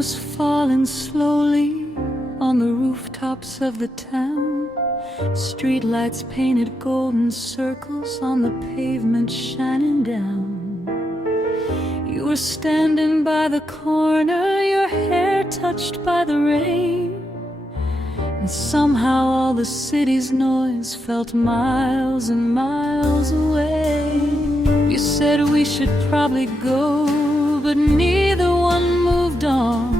was falling slowly on the rooftops of the town. Streetlights painted golden circles on the pavement shining down. You were standing by the corner, your hair touched by the rain, and somehow all the city's noise felt miles and miles away. You said we should probably go, but neither one moved on.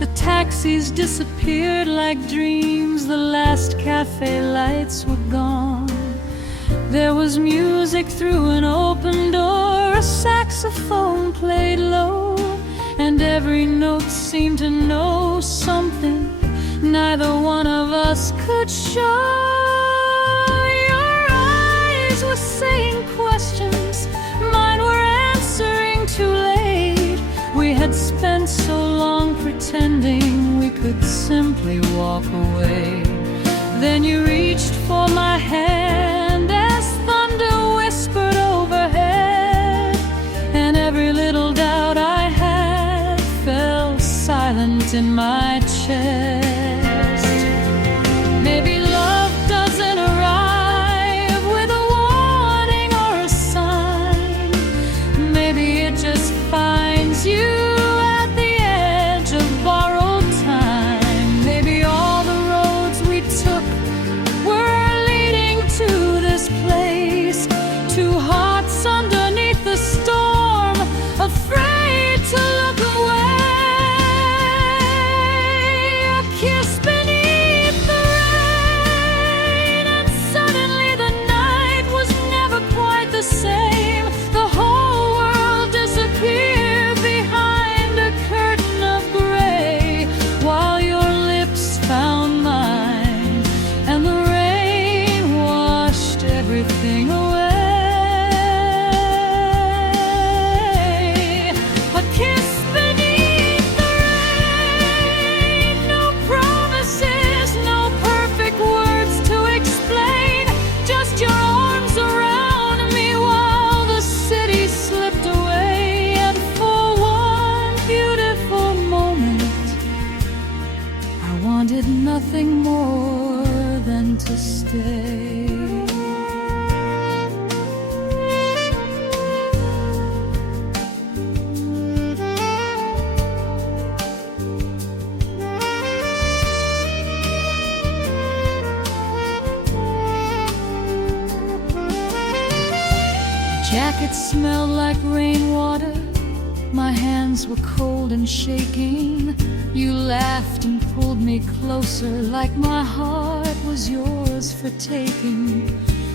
The taxis disappeared like dreams, the last cafe lights were gone. There was music through an open door, a saxophone played low, and every note seemed to know something neither one of us could show. Your eyes were saying questions, mine were answering too late. We had spent so long pretending we could simply walk away. Then you reached for my hand as thunder whispered overhead, and every little doubt I had fell silent in my chest. Maybe love doesn't arrive with a warning or a sign. Maybe it just finds you at the edge of borrowed time. Maybe all the roads we took were leading to this place. Two hearts underneath the storm, afraid to look away. A kiss beneath the rain, and suddenly the night was never quite the same. The whole world disappeared behind a curtain of gray, while your lips found mine, and the rain washed everything away. A kiss beneath the rain, no promises, no perfect words to explain, just your arms around me while the city slipped away. And for one beautiful moment, I wanted nothing more than to stay. Jacket smelled like rainwater, my hands were cold and shaking. You laughed and pulled me closer like my heart was yours for taking.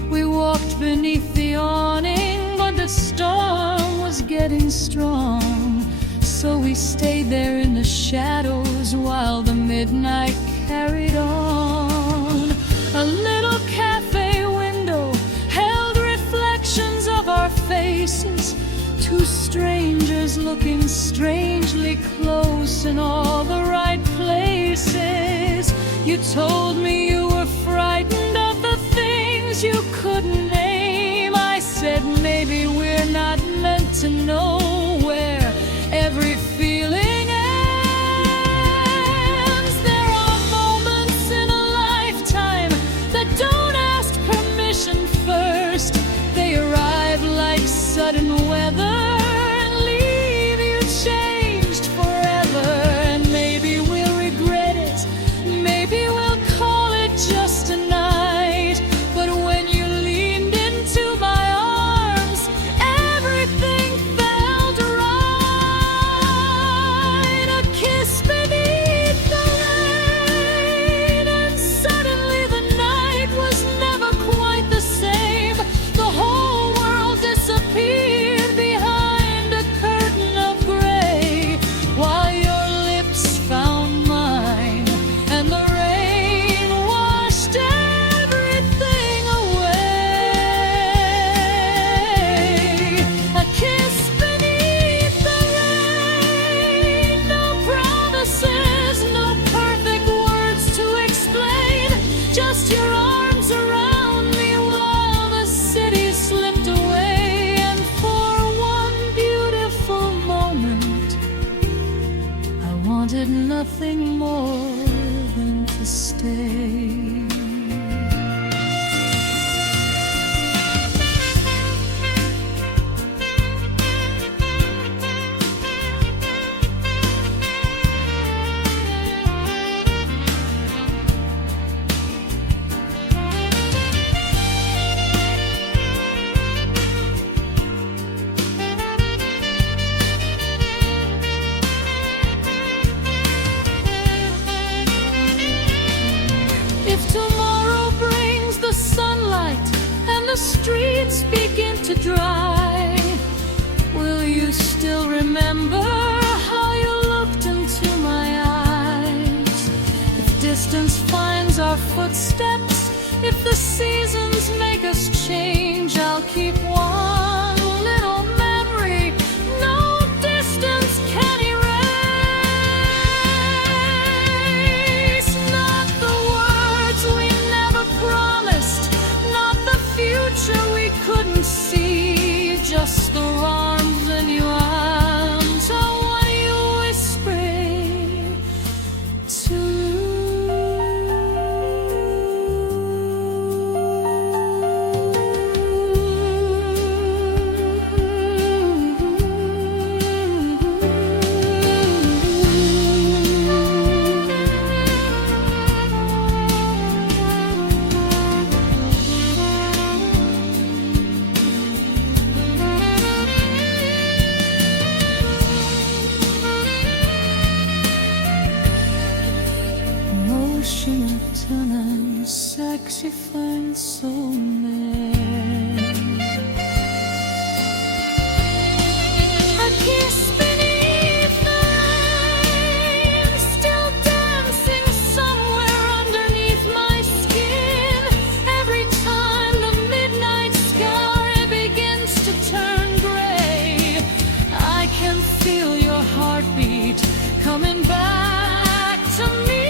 We walked beneath the awning, but the storm was getting strong. So we stayed there in the shadows while the midnight carried on. A little cafe window held reflections of our faces, two strangers looking strangely close in all the right places. You told me you were frightened of the things you couldn't name. I said maybe we're not meant to know where every feeling ends. There are moments in a lifetime that don't ask permission first. They arrive like sudden weather and leave you changed forever. And maybe we'll regret it, maybe we'll call it just a night. But when you leaned into my arms, everything fell wanted nothing more than to stay. If tomorrow brings the sunlight and the streets begin to dry, will you still remember how you looked into my eyes? If distance finds our footsteps, if the seasons make us change, I'll keep one little memory no distance can erase. Not the words we never promised, not the future we couldn't see, just the arms in your arms. I want you whispering to emotional tune and saxophone soul man. A kiss beneath the rain, still dancing somewhere underneath my skin. Every time the midnight sky begins to turn gray, I can feel your heartbeat coming back to me.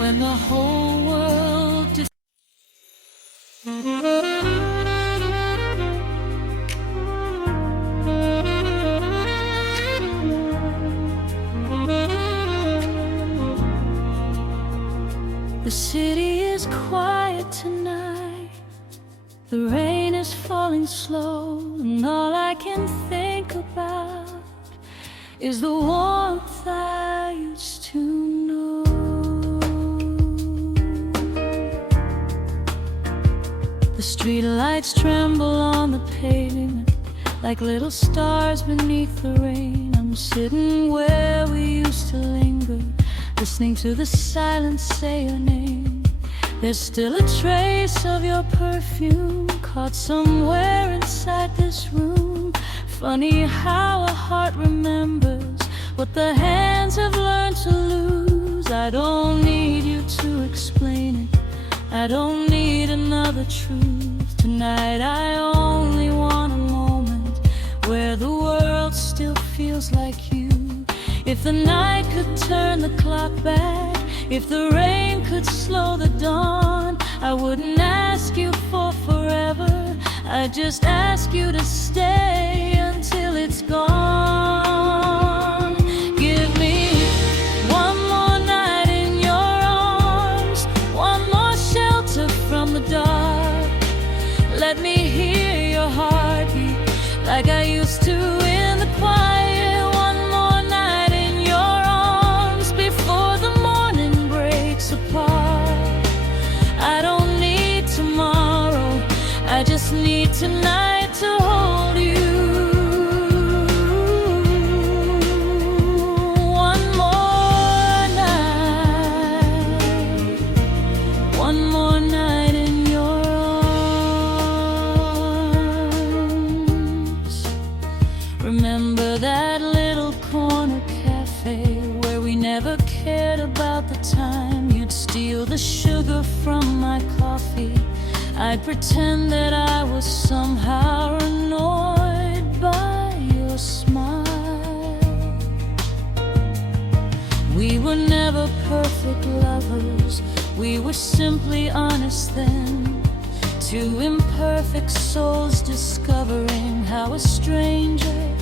When the whole world The city is quiet tonight. The rain is falling slow, and all I can think about is the warmth I used to know. The street lights tremble on the pavement like little stars beneath the rain. I'm sitting where we used to linger, listening to the silence say your name. There's still a trace of your perfume caught somewhere inside this room. Funny how a heart remembers what the hands have learned to lose. I don't need you to explain it, I don't need another truth. Tonight I only want a moment where the world still feels like you. If the night could turn the clock back, if the rain could slow the dawn, I wouldn't ask you for forever, I'd just ask you to stay until it's gone. Give me one more night in your arms, one more shelter from the dark. Let me hear your heartbeat like I used to in the quiet. One more night in your arms before the morning breaks apart. I don't need tomorrow, I just need tonight to hold you. One more night, one more night in your arms. Remember that little corner cafe where we never cared about the time. You'd steal the sugar from my coffee I'd pretend that I was somehow annoyed by your smile. We were never perfect lovers, we were simply honest then. Two imperfect souls discovering how a stranger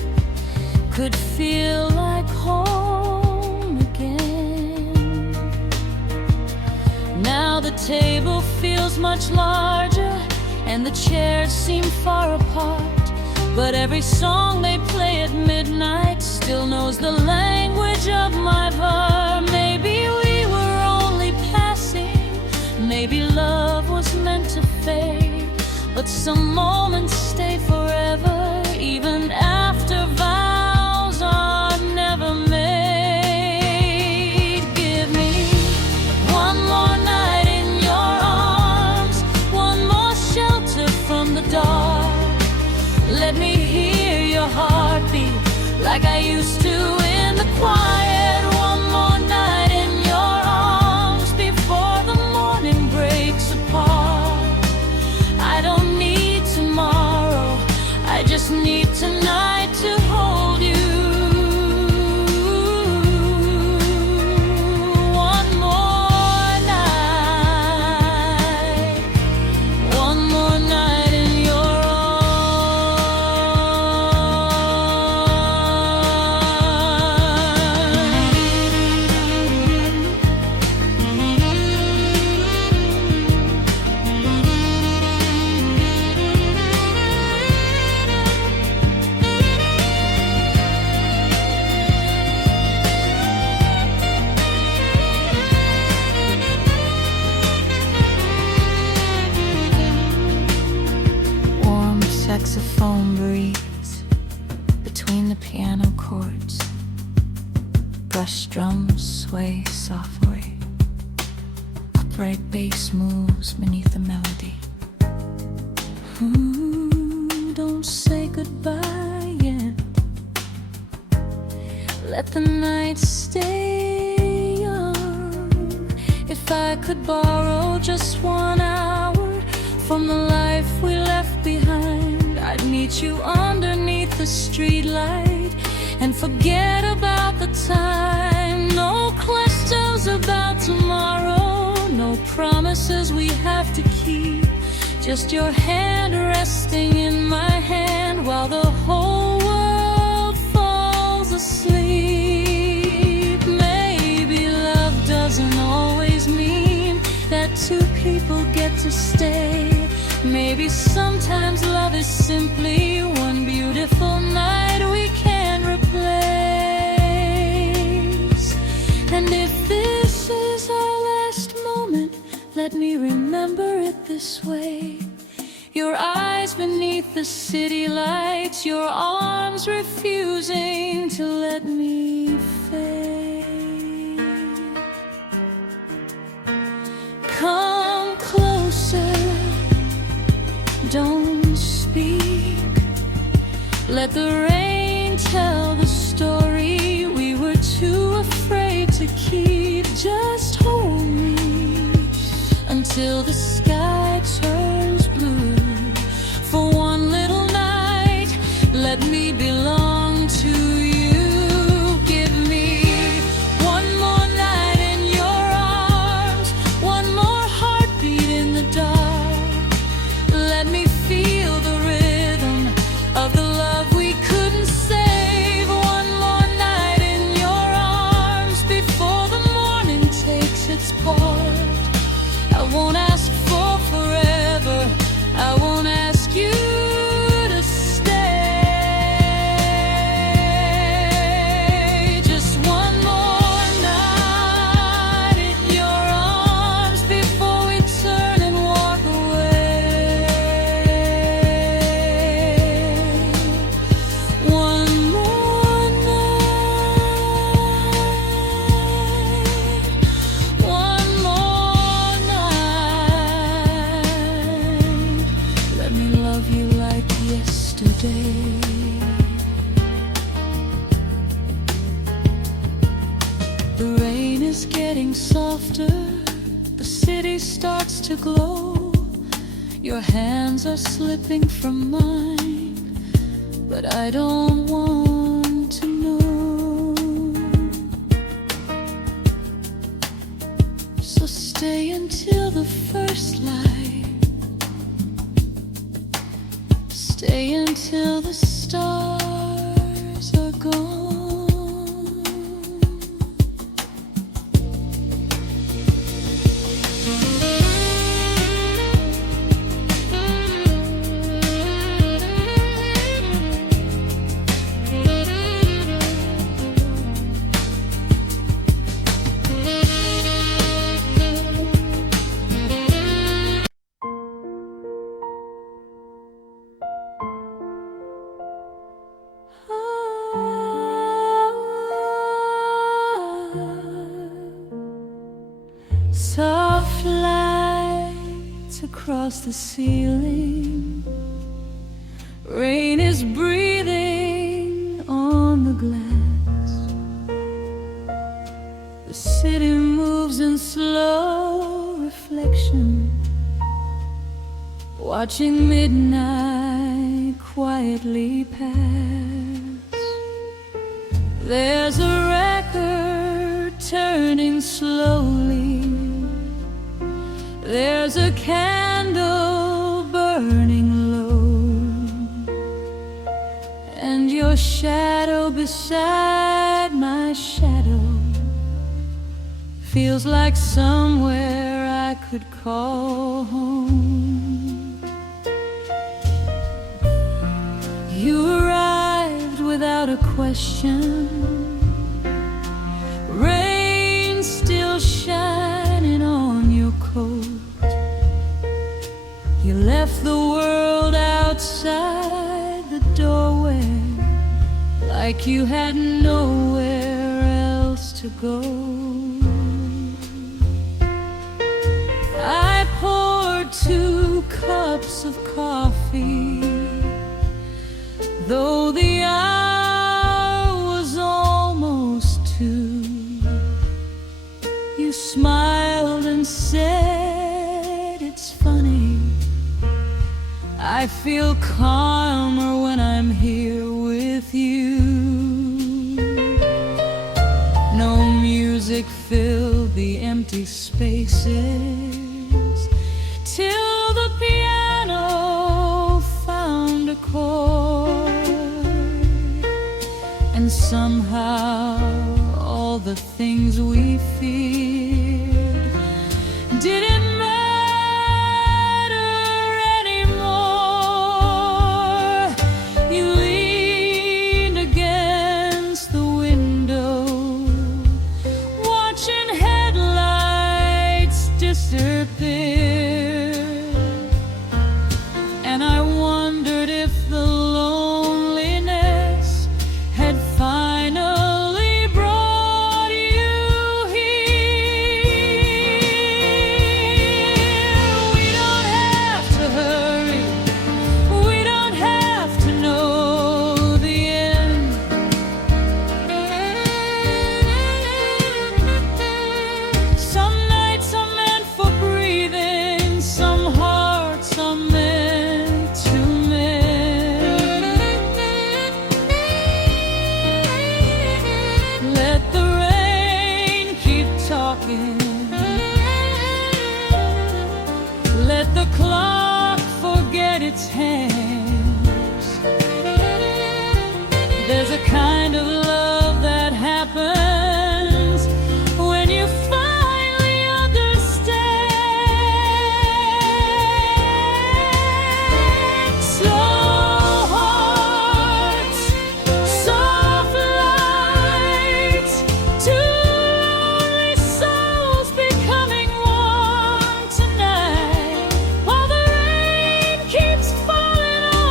could feel like home again. Now the table feels much larger and the chairs seem far apart, but every song they play at midnight still knows the language of my heart. Maybe we were only passing, maybe love was meant to fade, but some moments stay forever, even after vows are never made. Give me one more night in your arms, one more shelter from the dark. Let me hear your heartbeat like I used to in the quiet. One more night in your arms before the morning breaks apart. I don't need tomorrow, I just need tonight to hold you. One more night, one more night in your saxophone breeze between the piano chords. Brush drums sway softly. Upright bass moves beneath the melody. Don't say goodbye yet. Let the night stay young. If I could borrow just 1 hour from the life we left behind, I'd meet you underneath the streetlight and forget about the time. No questions about tomorrow, no promises we have to keep. Just your hand resting in my hand while the whole world falls asleep. Maybe love doesn't always mean that two people get to stay. Maybe sometimes love is simply one beautiful night we can't replace. And if this is our last moment, let me remember it this way. Your eyes beneath the city lights, your arms refusing to let me fade. Come closer, don't speak. Let the rain tell the story we were too afraid to keep. Just hold me until the sky turns blue. For one little night, let me belong to you. Give me one more night in your arms, one more heartbeat in the dark. Let me feel the rhythm of the love we couldn't save. One more night in your arms before the morning takes its part. I won't ask for forever, I won't ask you to stay. Just one more night in your arms before we turn and walk away. One more night, one more night. Let me love you like yesterday. The rain is getting softer, the city starts to glow. Your hands are slipping from mine, but I don't want to know. So stay until the first light. Stay until the stars are gone. Soft lights across the ceiling. Rain is breathing on the glass. The city moves in slow reflection, watching midnight quietly pass. There's a record turning slowly. There's a candle burning low, and your shadow beside my shadow feels like somewhere I could call home. You arrived without a question, rain still shining on your coat. You left the world outside the doorway, like you had nowhere else to go. I poured 2 cups of coffee, though the hour was almost 2. You smiled and said, "It's funny, I feel calmer when I'm here with you." No music filled the empty spaces till the piano found a chord, and somehow all the things we feared didn't disappear. And I wondered if the loneliness had finally brought you here. We don't have to hurry, we don't have to know the end. Some nights are meant for breathing, some hearts are meant to mend. Let the rain keep talking, let the clock forget its hands. There's a kind of love that happens when you finally understand. Slow hearts, soft lights, 2 lonely souls becoming one tonight, while the rain keeps falling on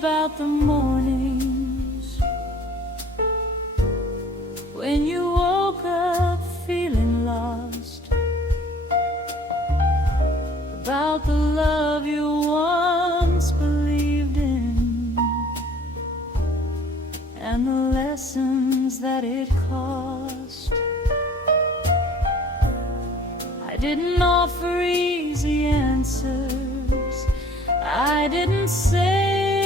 about the mornings when you woke up feeling lost, about the love you once believed in, and the lessons that it cost. I didn't offer easy answers, I didn't say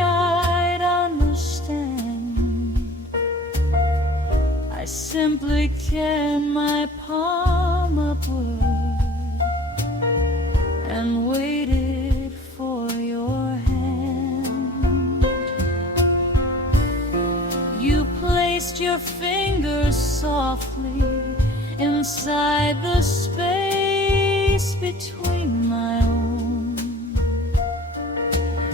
I'd understand. I simply kept my palm upward and waited for your hand. You placed your fingers softly inside the space between my own,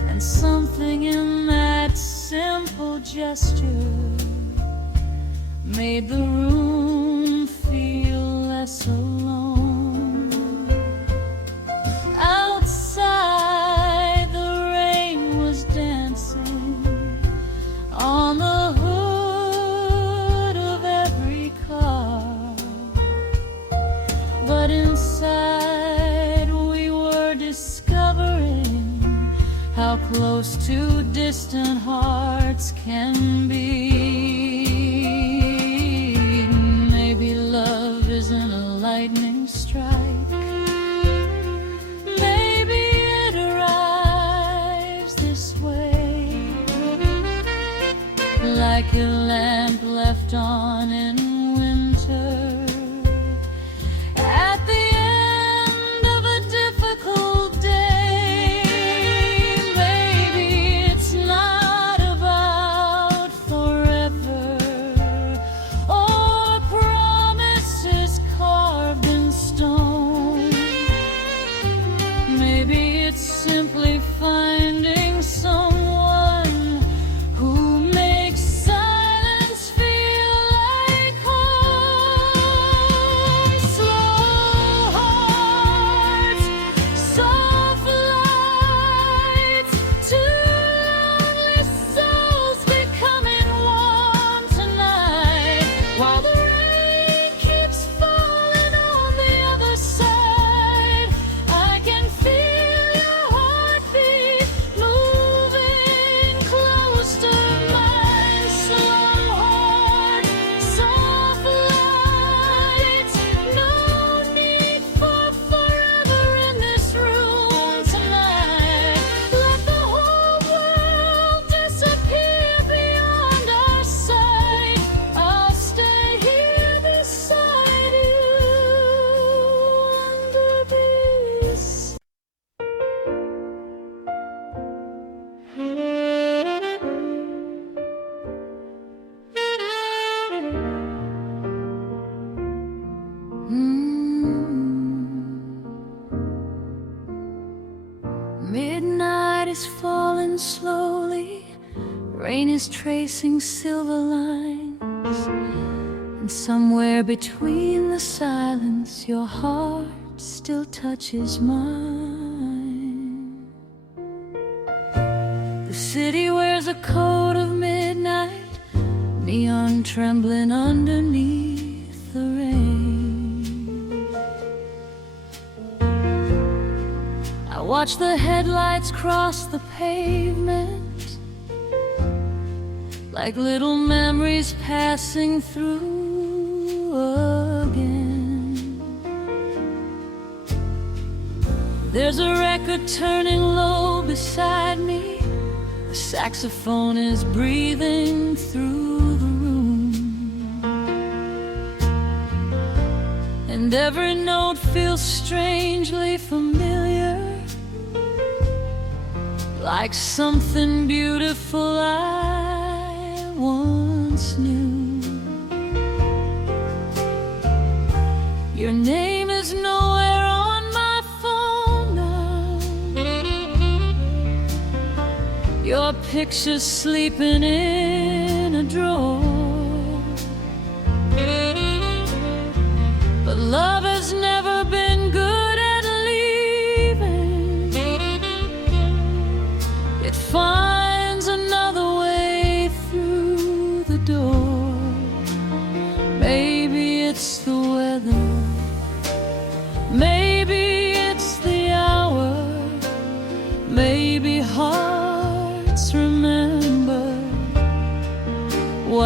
and something in that simple gesture made the room feel less alone. Outside, the rain was dancing on the hood of every car, but inside we were discovering how close two distant hearts can be. Maybe love isn't a lightning strike, maybe it arrives this way, like a lamp left on in winter at the end of a difficult day. Maybe it's not about forever or promises carved in stone. Maybe it's simply finding someone who makes silence feel like home. Slow hearts, soft lights, two lonely souls becoming one tonight, while the rain keeps falling on the other side. I can feel your heartbeat moving close to mine. Slow heart, soft lights, no need for forever in this room tonight. Let the whole world disappear beyond our sight. I'll stay here beside you under peace. Midnight is falling slowly, rain is tracing silver lines, and somewhere between the silence your heart still touches mine. The city wears a coat of midnight, neon trembling underneath the rain. I watch the headlights cross the pavement, like little memories passing through again. There's a record turning low beside me, the saxophone is breathing through the room, and every note feels strangely familiar, like something beautiful I once knew. Your name is nowhere on my phone now, your picture's sleeping in a drawer, but love has never been good at leaving. It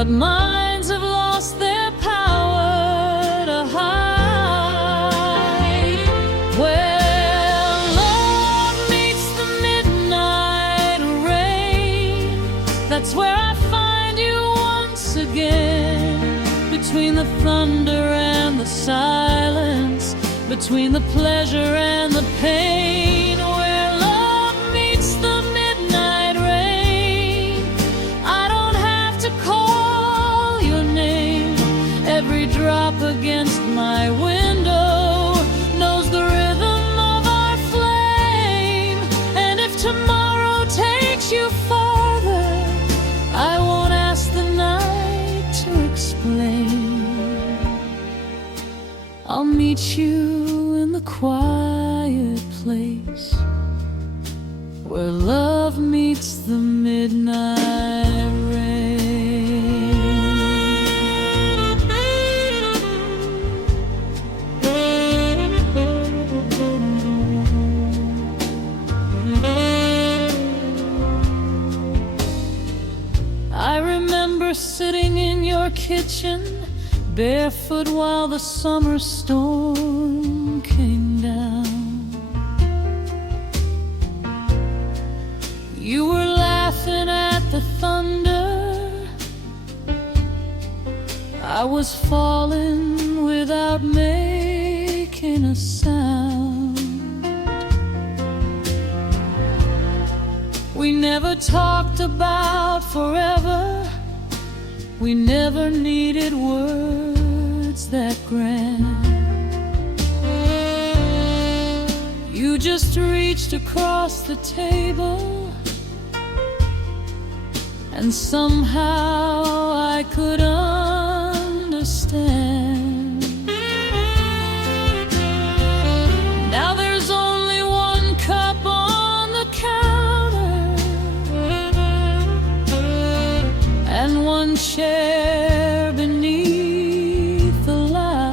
but minds have lost their power to hide. Where love meets the midnight rain, that's where I find you once again. Between the thunder and the silence, between the pleasure and the pain, where love meets the midnight rain, I don't have to call your name. Every drop against my window knows the rhythm of our flame. And if tomorrow takes you farther, I won't ask the night to explain. I'll meet you in the quiet place where love meets the midnight rain. I remember sitting in your kitchen, barefoot while the summer storm came down. You were laughing at the thunder, I was falling without making a sound. We never talked about forever, we never needed words that grand. You just reached across the table, and somehow I could understand. Now there's only one cup on the counter and one chair beneath the light.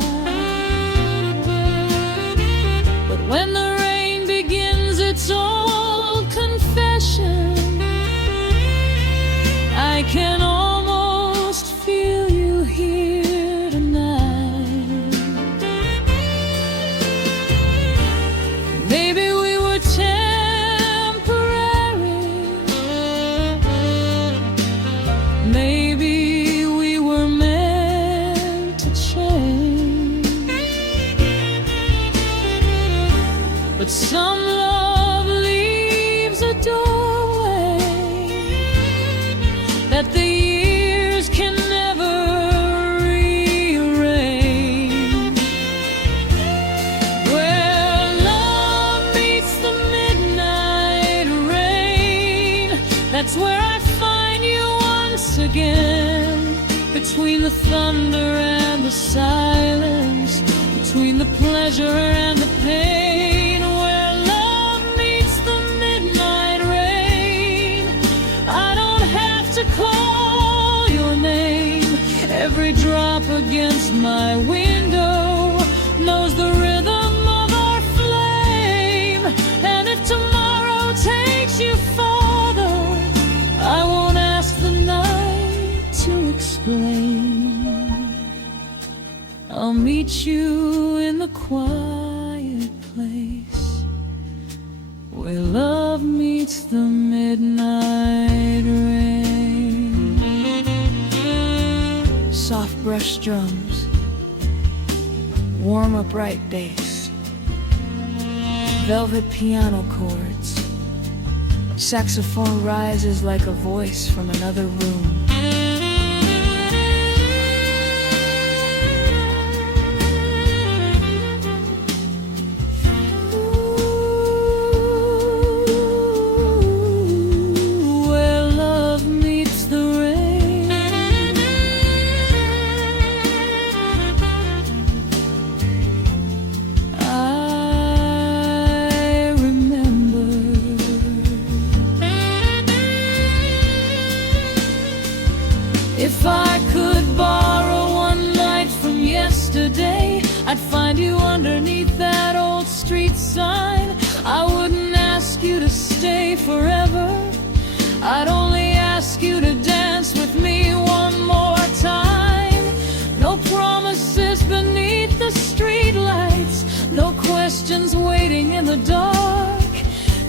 But when the rain begins its old confession, I can almost feel you here tonight. Maybe we were temporary, maybe we were meant to change. But some love leaves a doorway that the years can never rearrange. Where love meets the midnight rain, that's where I find you once again. Between the thunder and the silence, between the pleasure and the pain, where love meets the midnight rain, I don't have to call your name. Every drop against my window knows the rhythm of our flame. And if tomorrow takes you farther, I won't ask the night to explain. I'll meet you in the quiet place where love meets the midnight rain. Soft brush drums, warm upright bass, velvet piano chords, saxophone rises like a voice from another room. seconds waiting in the dark,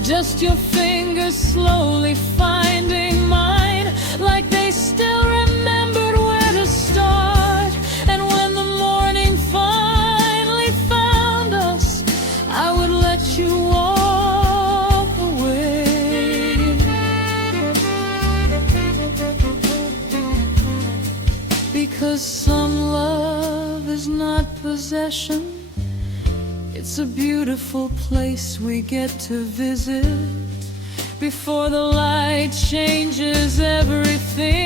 just your fingers slowly finding mine, like they still remembered where to start. And when the morning finally found us, I would let you walk away, because some love is not possession. It's a beautiful place we get to visit before the light changes everything.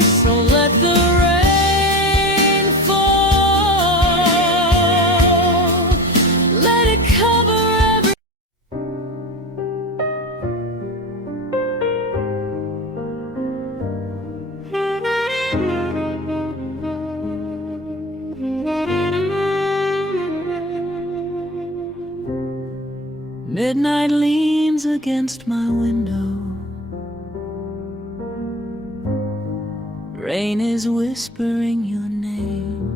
So let the rain fall, let it cover every. Midnight leans against my window. Rain is whispering your name.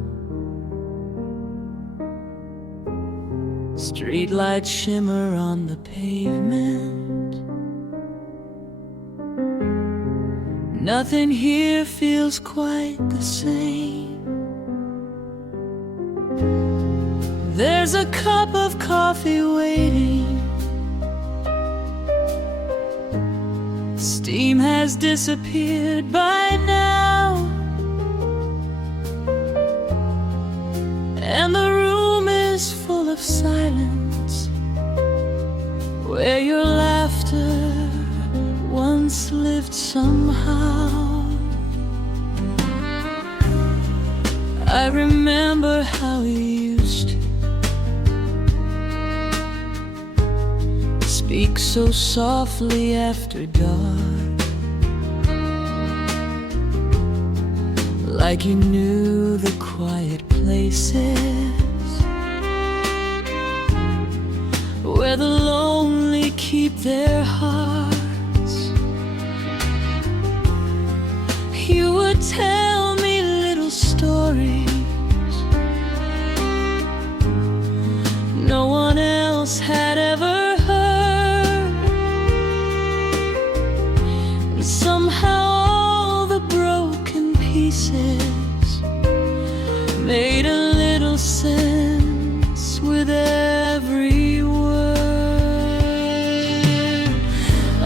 Streetlights shimmer on the pavement. Nothing here feels quite the same. There's a cup of coffee waiting. Steam has disappeared by now, and the room is full of silence, where your laughter once lived somehow. I remember how we used to speak so softly after dark, like you knew the quiet places where the lonely keep their hearts. You would tell me little stories no one else had ever heard, and somehow all the broken pieces made a little sense with every word.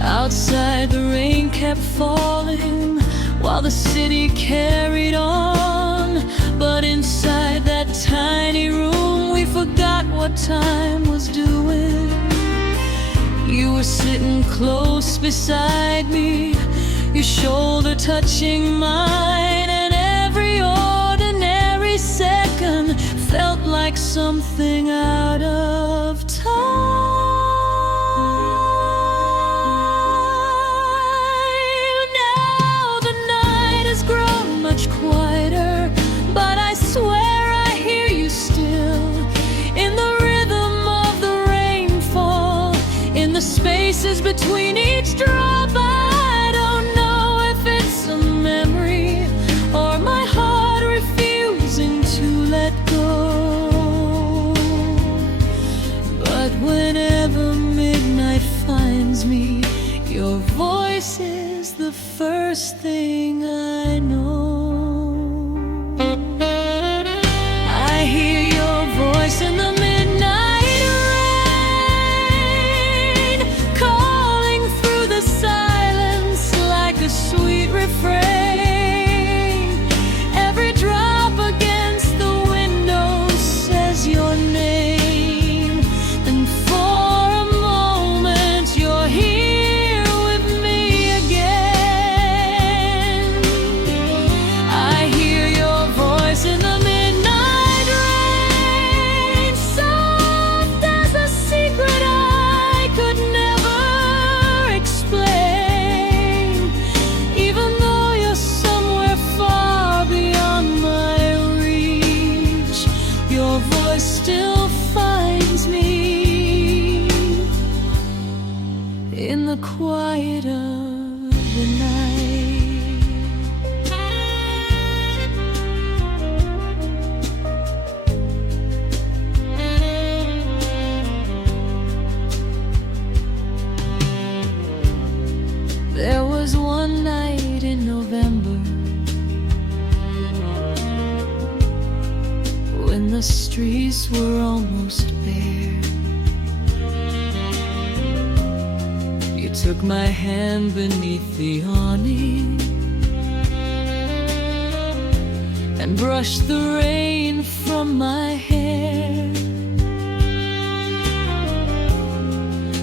Outside the rain kept falling while the city carried on, but inside that tiny room we forgot what time was doing. You were sitting close beside me, your shoulder touching mine, and every ordinary second felt like something out of time. Now the night has grown much quieter, but I swear I hear you still, in the rhythm of the rainfall, in the spaces between each drop. I don't know if it's a memory or my heart refusing to let go, but whenever midnight finds me, your voice is the first thing I know. I hear your voice in the midnight rain, calling through the silence like a sweet refrain. Every drop against the window says your name, and for a moment you're here with me again. I hear your voice in the midnight rain, soft as a secret I could never explain. Even though you're somewhere far beyond my reach, your voice still finds me in the quiet of the night. knees were almost bare. You took my hand beneath the awning and brushed the rain from my hair.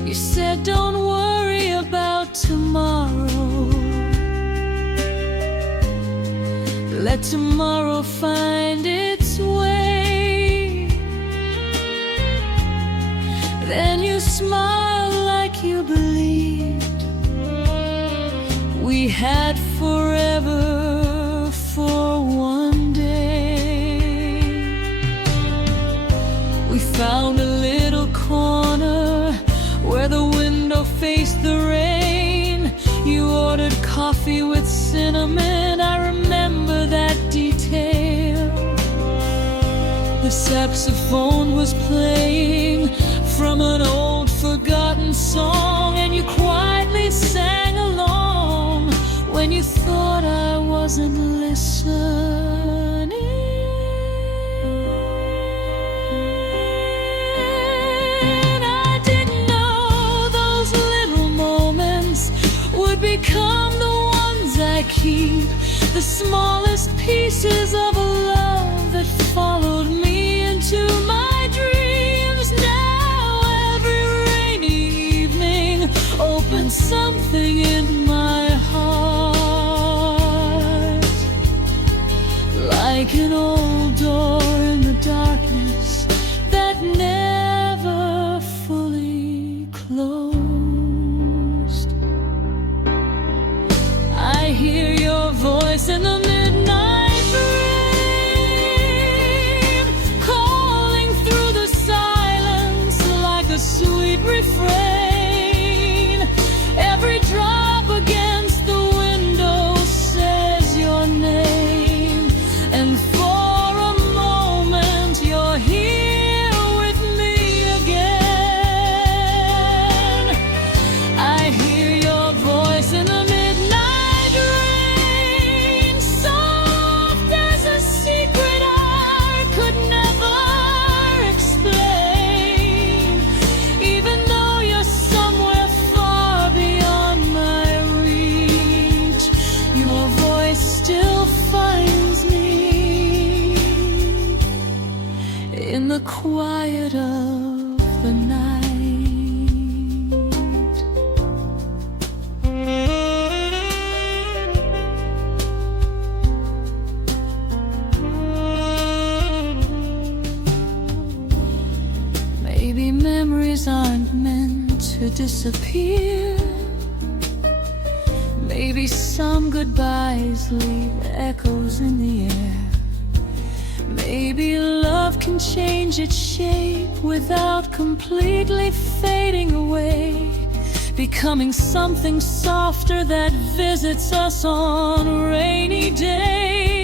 You said, don't worry about tomorrow, let tomorrow find its way. Then you smiled like you believed we had forever for one day. We found a little corner where the window faced the rain. You ordered coffee with cinnamon, I remember that detail. The saxophone was playing from an old forgotten song, and you quietly sang along when you thought I wasn't listening. I didn't know those little moments would become the ones I keep, the smallest pieces of a love that followed me into my dreams. Now every rainy evening opens something in my heart, like an old door in the darkness that never fully closed. I hear your voice in the midnight rain, calling through the silence like a sweet refrain. Every drop against the window says your name, and for a moment you're here with me again. I hear your voice in the midnight rain, soft as a secret I could never explain. Even though you're somewhere far beyond my reach, your voice still finds me in the quiet of the night. Maybe memories aren't meant to disappear. Maybe some goodbyes leave echoes in the air. Maybe love can change its shape without completely fading away, becoming something softer that visits us on rainy days.